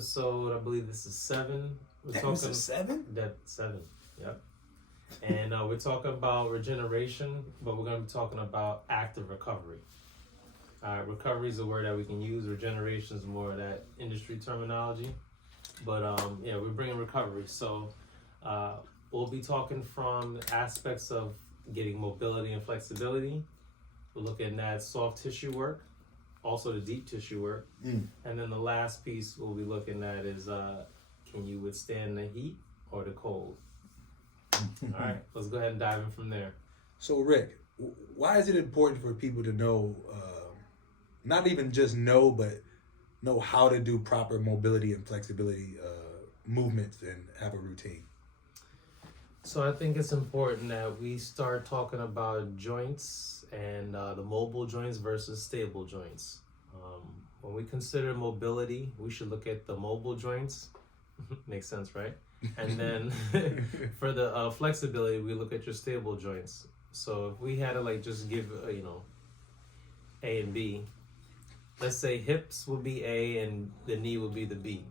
episode, I believe this is 7. This is 7? That 7, yep. And we're talking about regeneration, but we're going to be talking about active recovery. Recovery is a word that we can use. Regeneration is more of that industry terminology. But yeah, we're bringing recovery. So we'll be talking from aspects of getting mobility and flexibility. We're looking at soft tissue work, also the deep tissue work. And then the last piece we'll be looking at is can you withstand the heat or the cold? All right, let's go ahead and dive in from there. So, Rick, why is it important for people to know, not even just know, but know how to do proper mobility and flexibility movements and have a routine? So I think it's important that we start talking about joints and the mobile joints versus stable joints. When we consider mobility, we should look at the mobile joints. Makes sense, right? And then for the flexibility, we look at your stable joints. So if we had to just give, A and B, let's say hips would be A and the knee would be the B.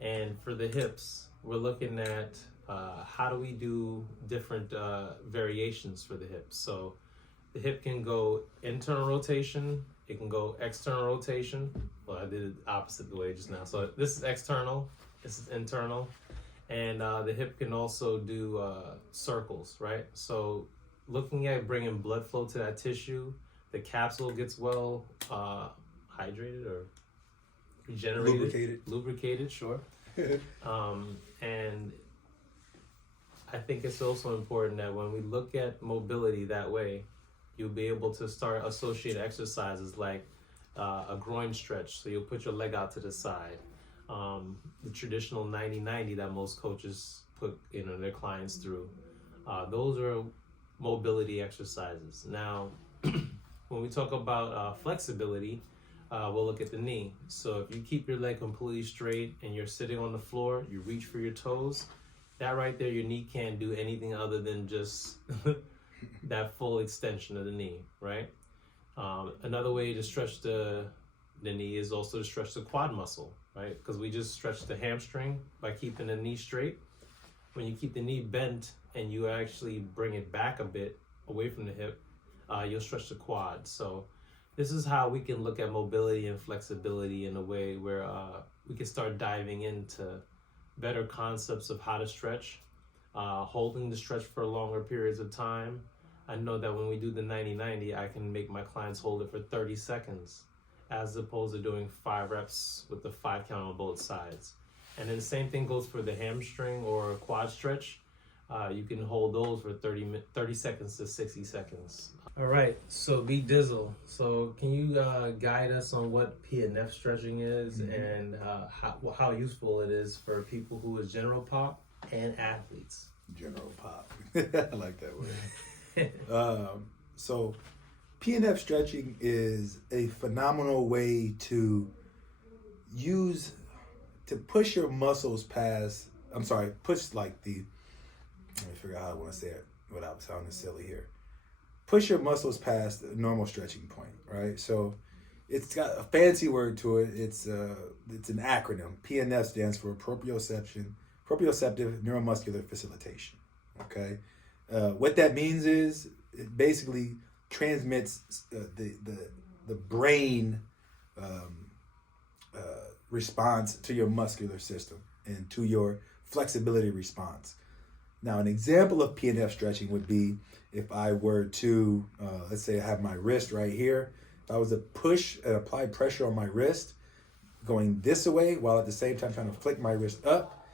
And for the hips, we're looking at how do we do different variations for the hips. So the hip can go internal rotation, it can go external rotation. Well, I did it opposite the way just now. So this is external, this is internal. And the hip can also do circles, right? So looking at bringing blood flow to that tissue, the capsule gets well hydrated or regenerated. Lubricated, sure. And I think it's also important that when we look at mobility that way, you'll be able to start associate exercises like a groin stretch. So you'll put your leg out to the side. The traditional 90-90 that most coaches put their clients through. Those are mobility exercises. Now, when we talk about flexibility, we'll look at the knee. So if you keep your leg completely straight and you're sitting on the floor, you reach for your toes, that right there, your knee can't do anything other than just that full extension of the knee, right? Another way to stretch the knee is also to stretch the quad muscle, right? Because we just stretch the hamstring by keeping the knee straight. When you keep the knee bent and you actually bring it back a bit away from the hip, you'll stretch the quad. So this is how we can look at mobility and flexibility in a way where we can start diving into better concepts of how to stretch, holding the stretch for longer periods of time. I know that when we do the 90-90, I can make my clients hold it for 30 seconds as opposed to doing 5 reps with the 5 count on both sides. And then the same thing goes for the hamstring or quad stretch. You can hold those for 30 seconds to 60 seconds. All right, so B Dizzle, so can you guide us on what PNF stretching is and how useful it is for people who is general pop and athletes? General pop. I like that word. So PNF stretching is a phenomenal way to push your muscles past, let me figure out how I want to say it without sounding silly here. Push your muscles past the normal stretching point, right? So it's got a fancy word to it. It's an acronym. PNF stands for proprioceptive neuromuscular facilitation, okay? What that means is it basically transmits the brain response to your muscular system and to your flexibility response. Now, an example of PNF stretching would be if I were to, let's say I have my wrist right here. If I was to push and apply pressure on my wrist, going this way while at the same time trying to flick my wrist up,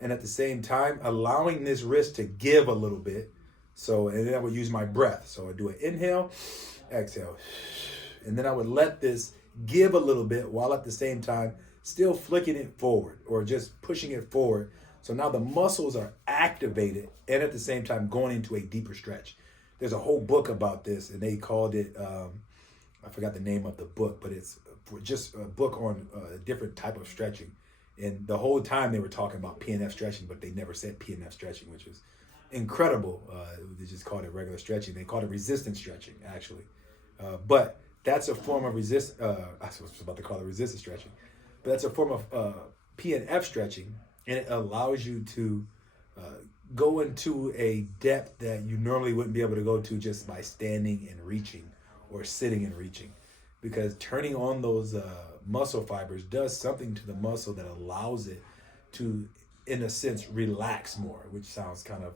and at the same time allowing this wrist to give a little bit. So, and then I would use my breath. So I do an inhale, exhale, and then I would let this give a little bit while at the same time still flicking it forward or just pushing it forward. So now the muscles are activated and at the same time going into a deeper stretch. There's a whole book about this and they called it, I forgot the name of the book, but it's just a book on a different type of stretching. And the whole time they were talking about PNF stretching, but they never said PNF stretching, which was incredible. They just called it regular stretching. They called it resistance stretching, actually. But that's a form of I was about to call it resistance stretching. But that's a form of PNF stretching, and it allows you to go into a depth that you normally wouldn't be able to go to just by standing and reaching or sitting and reaching, because turning on those muscle fibers does something to the muscle that allows it to, in a sense, relax more, which sounds kind of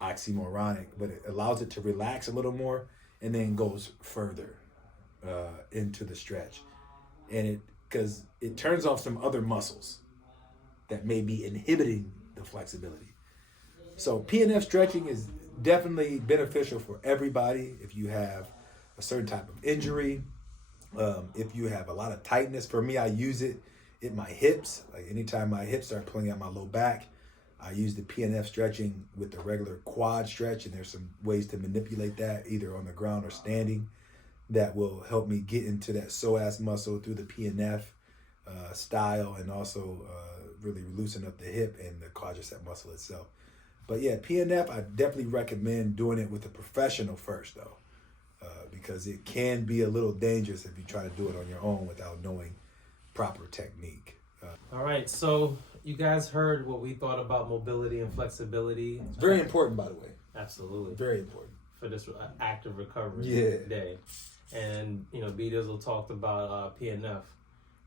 oxymoronic, but it allows it to relax a little more and then goes further into the stretch. And because it turns off some other muscles that may be inhibiting the flexibility. So PNF stretching is definitely beneficial for everybody. If you have a certain type of injury, if you have a lot of tightness. For me, I use it in my hips. Like anytime my hips start pulling out my low back, I use the PNF stretching with the regular quad stretch, and there's some ways to manipulate that either on the ground or standing that will help me get into that psoas muscle through the PNF style, and also really loosen up the hip and the quadricep muscle itself. But yeah, PNF, I definitely recommend doing it with a professional first, though, because it can be a little dangerous if you try to do it on your own without knowing proper technique. All right, so you guys heard what we thought about mobility and flexibility. It's very important, by the way. Absolutely. Very important. For this active recovery day. And, B-Dizzle talked about PNF.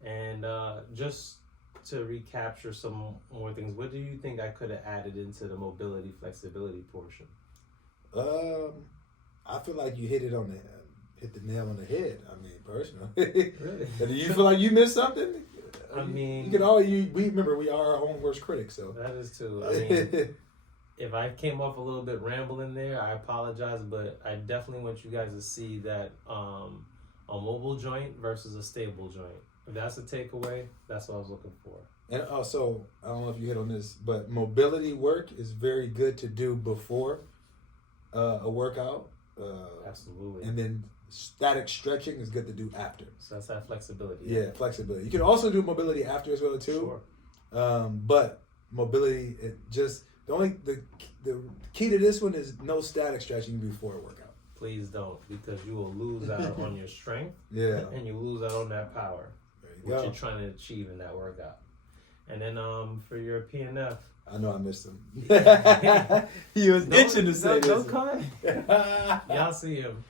And just to recapture some more things, what do you think I could have added into the mobility flexibility portion? I feel like you hit the nail on the head. I mean, personally. Really? Do you feel like you missed something? I mean, we remember we are our own worst critics, so that is too. I mean, if I came off a little bit rambling there, I apologize, but I definitely want you guys to see that a mobile joint versus a stable joint. If that's a takeaway, that's what I was looking for. And also, I don't know if you hit on this, but mobility work is very good to do before a workout. Absolutely. And then static stretching is good to do after. So that's that flexibility. Yeah, flexibility. You can also do mobility after as well too. Sure. But mobility, the key to this one is no static stretching before a workout. Please don't, because you will lose out on your strength. Yeah. And you lose out on that power, which you're trying to achieve in that workout. And then for your PNF, I know I missed him. He was itching to say this. Don't come. Y'all see him.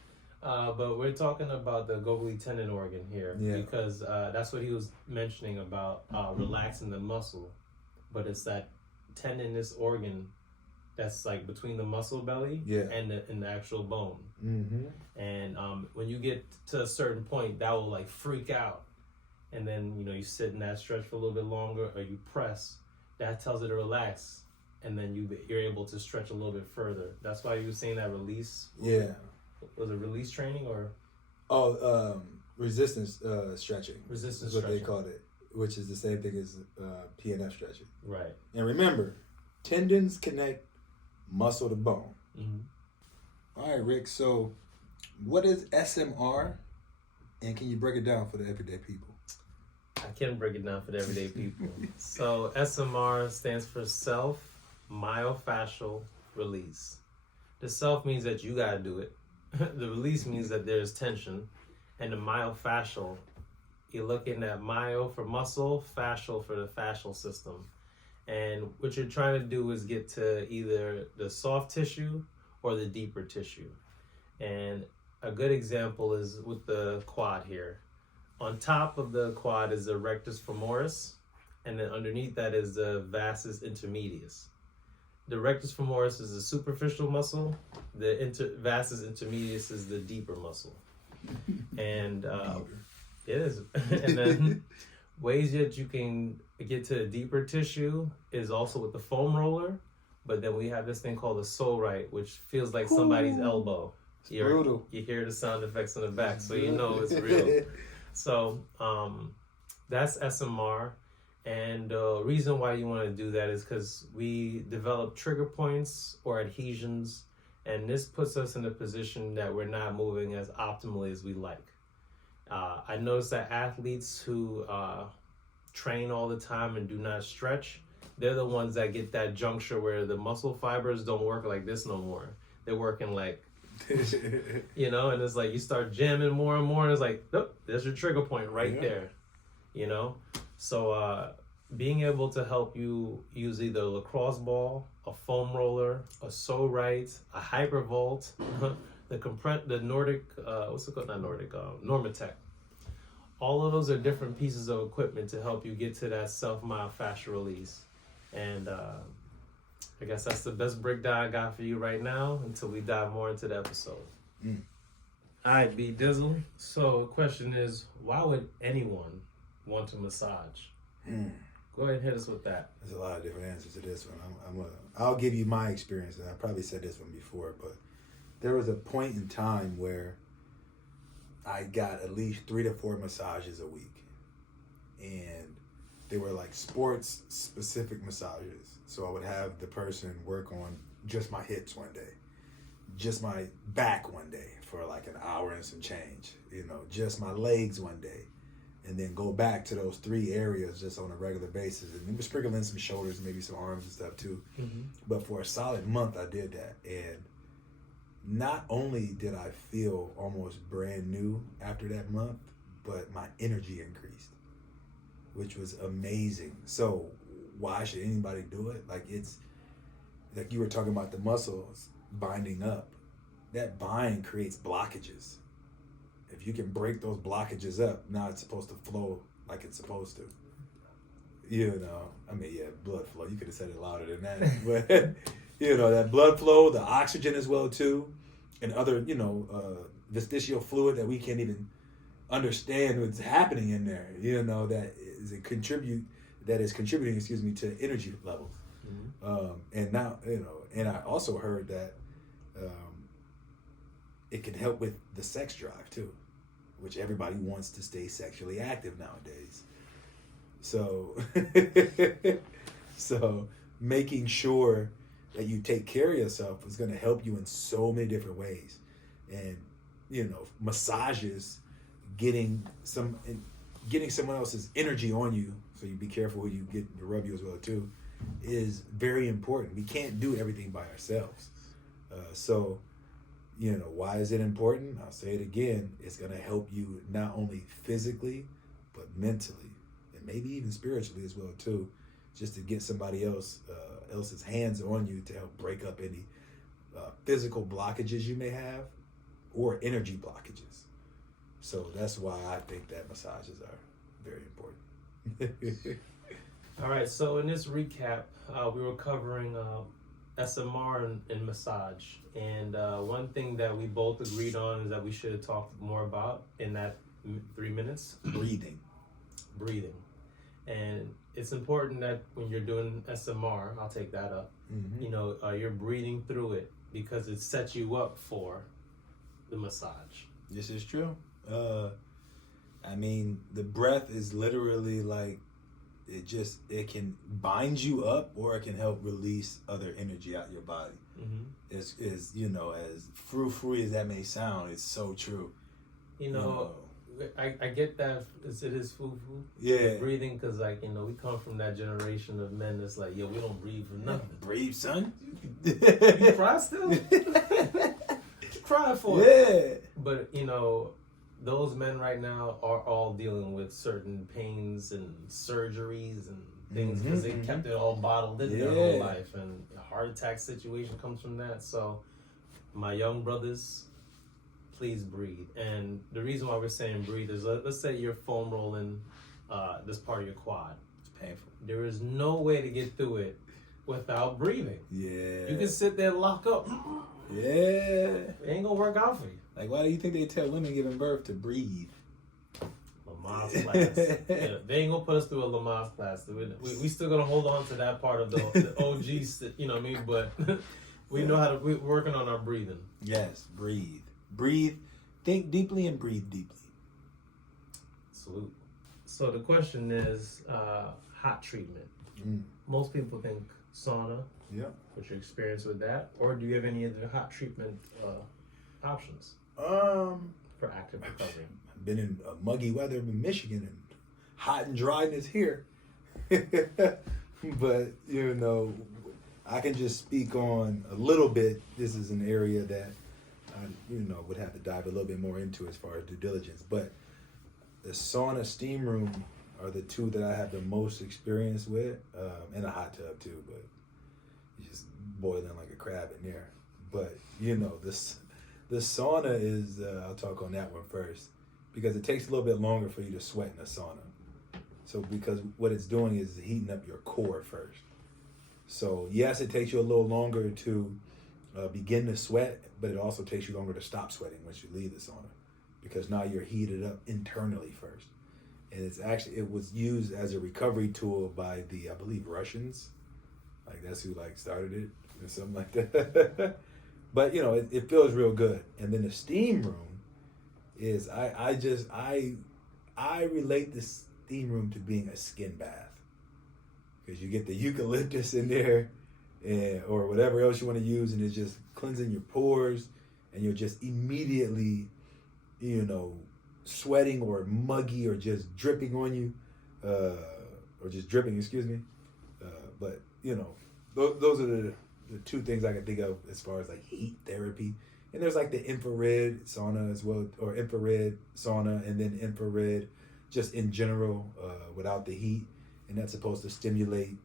But we're talking about the goblet tendon organ here, because that's what he was mentioning about relaxing the muscle. But it's that tendinous organ that's like between the muscle belly and the actual bone. Mm-hmm. And when you get to a certain point, that will like freak out. And then, you sit in that stretch for a little bit longer, or you press. That tells it to relax. And then you're able to stretch a little bit further. That's why you were saying that release. Yeah. Was it release training or? Resistance stretching. Resistance is what stretching. they called it, which is the same thing as PNF stretching. Right. And remember, tendons connect muscle to bone. Mm-hmm. All right, Rick. So, what is SMR, and can you break it down for the everyday people? I can break it down for the everyday people. So SMR stands for self myofascial release. The self means that you gotta do it. The release means that there's tension. And the myofascial, you're looking at myo for muscle, fascial for the fascial system. And what you're trying to do is get to either the soft tissue or the deeper tissue. And a good example is with the quad here. On top of the quad is the rectus femoris, and then underneath that is the vastus intermedius. The rectus femoris is the superficial muscle. The vastus intermedius is the deeper muscle. And it is. And then ways that you can get to the deeper tissue is also with the foam roller. But then we have this thing called the Solrite, which feels like somebody's elbow. Brutal. You hear the sound effects in the back, so you know it's real. So that's SMR. And the reason why you want to do that is because we develop trigger points or adhesions, and this puts us in a position that we're not moving as optimally as we like. I noticed that athletes who train all the time and do not stretch, they're the ones that get that juncture where the muscle fibers don't work like this no more. They're working like, and it's like you start jamming more and more, and it's like, oh, there's your trigger point right there, So being able to help you use either a lacrosse ball, a foam roller, a sew right, a hypervolt, the Nordic, what's it called? Not Nordic, Normatec. All of those are different pieces of equipment to help you get to that self-myofascial release. And I guess that's the best breakdown I got for you right now until we dive more into the episode. All right, B Dizzle. So the question is, why would anyone want to massage? Go ahead and hit us with that. There's a lot of different answers to this one. I'll give you my experience, and I probably said this one before, but there was a point in time where I got at least 3 to 4 massages a week, and they were like sports specific massages. So I would have the person work on just my hips one day, just my back one day for like an hour and some change, just my legs one day, and then go back to those 3 areas just on a regular basis. And then we sprinkle in some shoulders, maybe some arms and stuff too. But for a solid month, I did that. And not only did I feel almost brand new after that month, but my energy increased, which was amazing. So why should anybody do it? Like, it's like you were talking about the muscles binding up. That bind creates blockages. If you can break those blockages up, now it's supposed to flow like it's supposed to. Blood flow. You could have said it louder than that. But, that blood flow, the oxygen as well too, and other, vestigial fluid that we can't even understand what's happening in there, that is contributing, to energy levels. And now, and I also heard that it can help with the sex drive too, which everybody wants to stay sexually active nowadays. So, so making sure that you take care of yourself is going to help you in so many different ways. And, massages, getting someone else's energy on you, so you be careful who you get to rub you as well too, is very important. We can't do everything by ourselves. So, why is it important? I'll say it again. It's going to help you not only physically, but mentally, and maybe even spiritually as well too, just to get somebody else's hands on you to help break up any physical blockages you may have, or energy blockages. So that's why I think that massages are very important. All right, so in this recap, we were covering SMR and massage. And one thing that we both agreed on is that we should have talked more about in that 3 minutes. Breathing. And it's important that when you're doing SMR, I'll take that up, you're breathing through it, because it sets you up for the massage. This is true. The breath is literally like, it can bind you up, or it can help release other energy out your body. It's as frou-frou as that may sound, it's so true. I get that it is foo-foo. Yeah. Breathing, because we come from that generation of men that's like, we don't breathe for nothing. Breathe, son. You cry still? Cry for it. But, those men right now are all dealing with certain pains and surgeries and things, because they kept it all bottled in their whole life, and a heart attack situation comes from that. So my young brothers, please breathe. And the reason why we're saying breathe is, let's say you're foam rolling this part of your quad. It's painful. There is no way to get through it without breathing. Yeah. You can sit there and lock up. Yeah. It ain't gonna work out for you. Like, why do you think they tell women giving birth to breathe? Lamaze class. Yeah, they ain't gonna put us through a Lamaze class. We still gonna hold on to that part of the OGs, but we know how to, we're working on our breathing. Yes, breathe. Breathe, think deeply and breathe deeply. Salute. So the question is, hot treatment. Most people think sauna. Yeah. What's your experience with that? Or do you have any other hot treatment options? For active recovery. I've been in muggy weather in Michigan, and hot and dryness here. But, I can just speak on a little bit. This is an area that I, would have to dive a little bit more into as far as due diligence. But the sauna steam room are the two that I have the most experience with, and a hot tub too, but you just boiling like a crab in there. But the sauna is, I'll talk on that one first, because it takes a little bit longer for you to sweat in a sauna. So because what it's doing is heating up your core first. So yes, it takes you a little longer to begin to sweat, but it also takes you longer to stop sweating once you leave the sauna, because now you're heated up internally first. And it was used as a recovery tool by the, I believe, Russians. Like that's who started it or something like that. But it feels real good. And then the steam room is, I relate the steam room to being a skin bath, because you get the eucalyptus in there, or whatever else you want to use, and it's just cleansing your pores, and you're just immediately, sweating or muggy or just dripping on you, or just dripping, excuse me. But those are the two things I can think of as far as like heat therapy. And there's like the infrared sauna as well, or infrared sauna, and then infrared just in general without the heat, and that's supposed to stimulate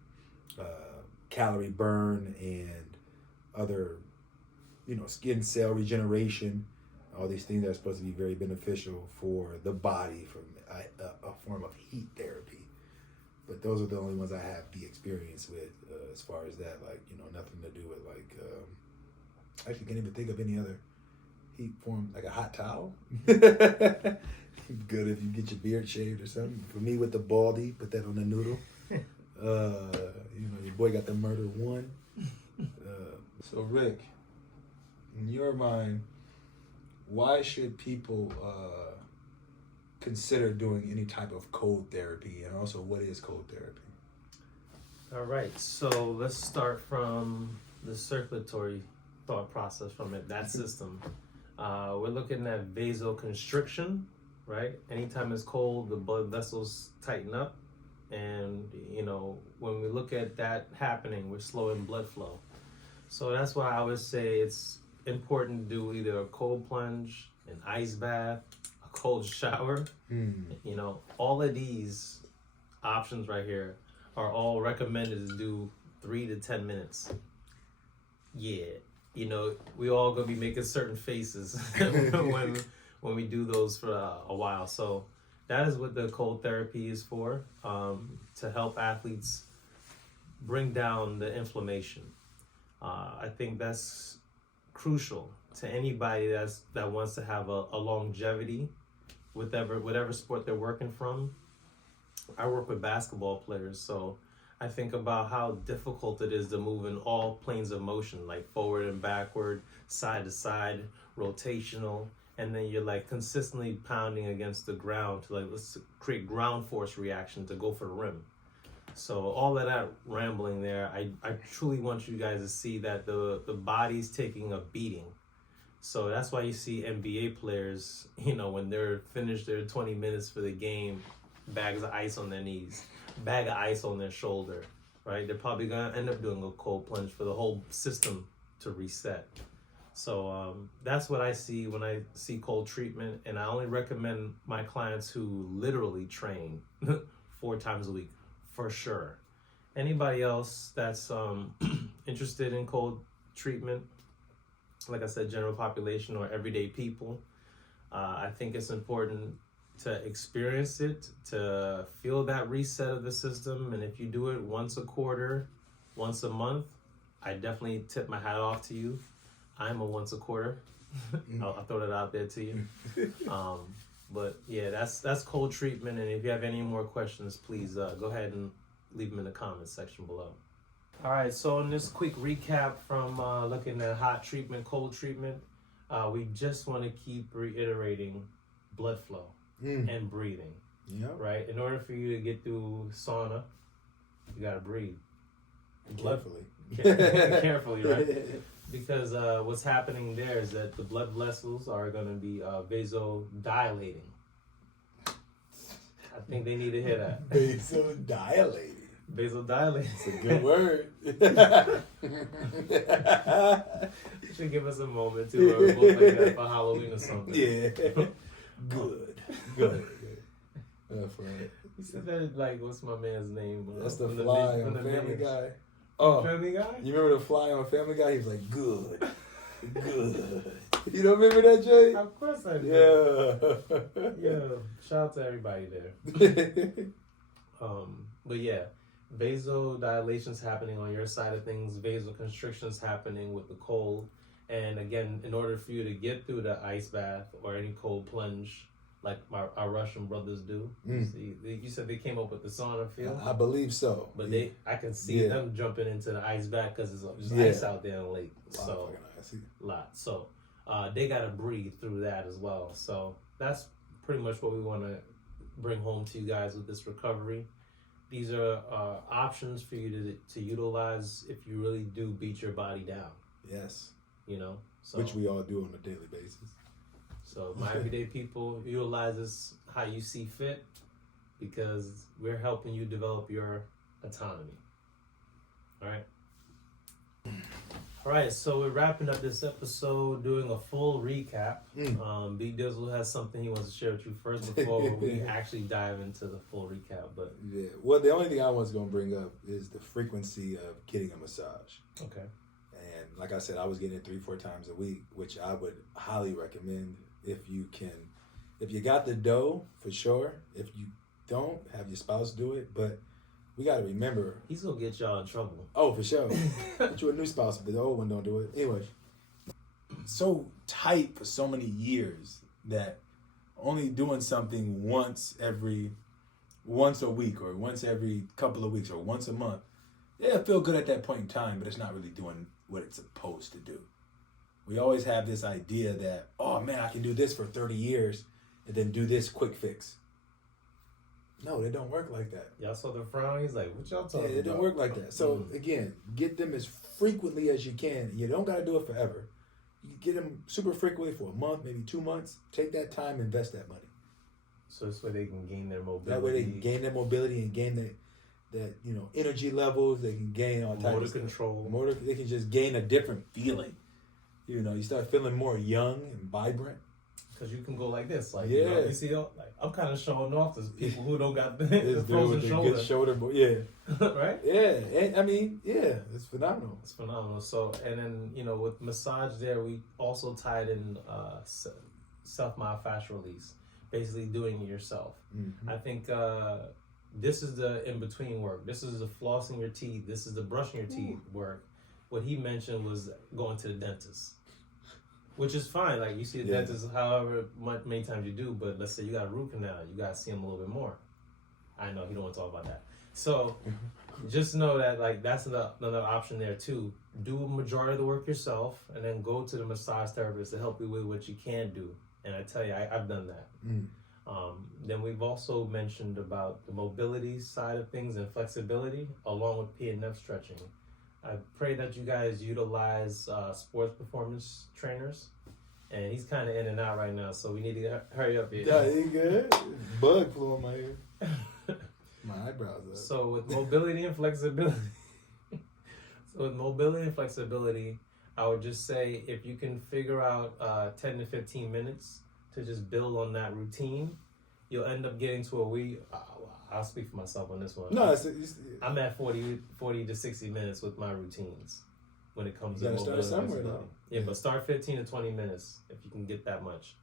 calorie burn and other, skin cell regeneration, all these things that are supposed to be very beneficial for the body from a form of heat therapy. But those are the only ones I have the experience with as far as that, nothing to do with actually can't even think of any other heat form, like a hot towel. Good if you get your beard shaved or something. For me, with the baldy, put that on the noodle. Your boy got the murder one. So Rick, in your mind, why should people consider doing any type of cold therapy, and also what is cold therapy? All right, so let's start from the circulatory thought process from that system. We're looking at vasoconstriction, right? Anytime it's cold, the blood vessels tighten up, and when we look at that happening, we're slowing blood flow. So that's why I would say it's important to do either a cold plunge, an ice bath, a cold shower. All of these options right here are all recommended to do 3 to 10 minutes. Yeah, we all gonna be making certain faces when we do those for a while. So that is what the cold therapy is for, to help athletes bring down the inflammation. I think that's crucial to anybody that wants to have a longevity with whatever sport they're working from. I work with basketball players, so I think about how difficult it is to move in all planes of motion, like forward and backward, side to side, rotational, and then you're consistently pounding against the ground to let's create ground force reaction to go for the rim. So all of that rambling there, I truly want you guys to see that the body's taking a beating. So that's why you see NBA players, when they're finished their 20 minutes for the game, bags of ice on their knees, bag of ice on their shoulder, right? They're probably going to end up doing a cold plunge for the whole system to reset. So that's what I see when I see cold treatment. And I only recommend my clients who literally train 4 times a week, for sure. Anybody else that's interested in cold treatment, like I said, general population or everyday people, I think it's important to experience it, to feel that reset of the system. And if you do it once a quarter, once a month, I definitely tip my hat off to you. I'm a once a quarter. I'll throw that out there to you. But yeah, that's cold treatment. And if you have any more questions, please go ahead and leave them in the comments section below. All right, so in this quick recap from looking at hot treatment, cold treatment, we just want to keep reiterating blood flow and breathing. Yeah. Right? In order for you to get through sauna, you got to breathe. Carefully. Carefully, right? Because what's happening there is that the blood vessels are going to be vasodilating. I think they need to hear that. Vasodilating. Vasodilating. It's a good word. You should give us a moment too, where we both like that for Halloween or something. Yeah. Good. For it. He said that like, what's my man's name? That's the From fly from on Family Minions. Guy. Oh, Family Guy? you remember the fly on Family Guy? He was like, good, good. You don't remember that, Jay? Of course I do. Yeah. Yeah. Shout out to everybody there. But yeah, vasodilation's happening on your side of things. Vasoconstriction's happening with the cold. And again, in order for you to get through the ice bath or any cold plunge, like our Russian brothers do, you said they came up with the sauna feel. I believe so. But I can see them jumping into the ice bath because there's ice out there in the lake. So they gotta breathe through that as well. So that's pretty much what we want to bring home to you guys with this recovery. These are options for you to utilize if you really do beat your body down. Yes. You know, so, which we all do on a daily basis. So my everyday people, utilize this how you see fit, because we're helping you develop your autonomy. All right. So we're wrapping up this episode, doing a full recap. B Dizzle has something he wants to share with you first before we actually dive into the full recap. But yeah, well, the only thing I was going to bring up is the frequency of getting a massage. Okay. And like I said, I was getting it 3-4 times a week, which I would highly recommend if you can. If you got the dough, for sure. If you don't, have your spouse do it. But we got to remember, he's gonna get y'all in trouble. Oh, for sure. Get you a new spouse, but the old one don't do it. Anyway, so tight for so many years that only doing something once a week or once every couple of weeks or once a month, it feel good at that point in time, but it's not really doing what it's supposed to do. We always have this idea that, oh man, I can do this for 30 years and then do this quick fix. No, they don't work like that. Y'all saw the frown? He's like, what y'all talking about? It don't work like that. So again, get them as frequently as you can. You don't got to do it forever. You get them super frequently for a month, maybe 2 months. Take that time, invest that money. So this way they can gain their mobility. That way they can gain their mobility and gain that energy levels. They can gain all types of control. They can just gain a different feeling. You start feeling more young and vibrant. Because you can go like this, like you see, like I'm kind of showing off to people who don't got the frozen shoulder. Good shoulder, right? Yeah, and I mean, it's phenomenal. It's phenomenal. So, and then with massage, there we also tied in self-myofascial release, basically doing it yourself. Mm-hmm. I think this is the in between work. This is the flossing your teeth. This is the brushing your teeth work. What he mentioned was going to the dentist. Which is fine. Like, you see a dentist however many times you do, but let's say you got a root canal, you got to see him a little bit more. I know, he don't want to talk about that. So, just know that, like, that's another option there, too. Do a majority of the work yourself, and then go to the massage therapist to help you with what you can do. And I tell you, I've done that. Then we've also mentioned about the mobility side of things and flexibility, along with PNF stretching. I pray that you guys utilize sports performance trainers, and he's kind of in and out right now, so we need to hurry up here. Yeah, you good? Bug flew on my ear. My eyebrows up. So with mobility and flexibility, I would just say if you can figure out 10 to 15 minutes to just build on that routine, you'll end up getting to a week. I'll speak for myself on this one. No, I'm at 40 to 60 minutes with my routines when it comes to mobility. Start somewhere, though. Yeah, but start 15 to 20 minutes if you can get that much.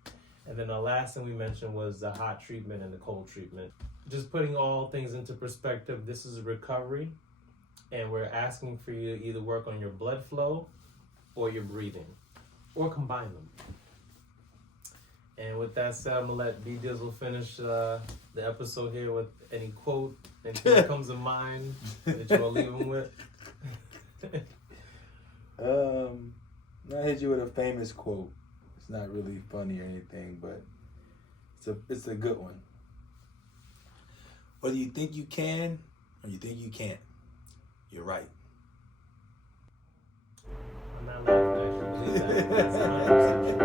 And then the last thing we mentioned was the hot treatment and the cold treatment. Just putting all things into perspective, this is a recovery, and we're asking for you to either work on your blood flow or your breathing, or combine them. And with that said, I'm going to let B Dizzle finish the episode here with any quote, anything that comes to mind that you want to leave him with. I hit you with a famous quote. It's not really funny or anything, but it's a good one. Whether you think you can or you think you can't, you're right. I'm not laughing, actually. Believe that. That's 100% true.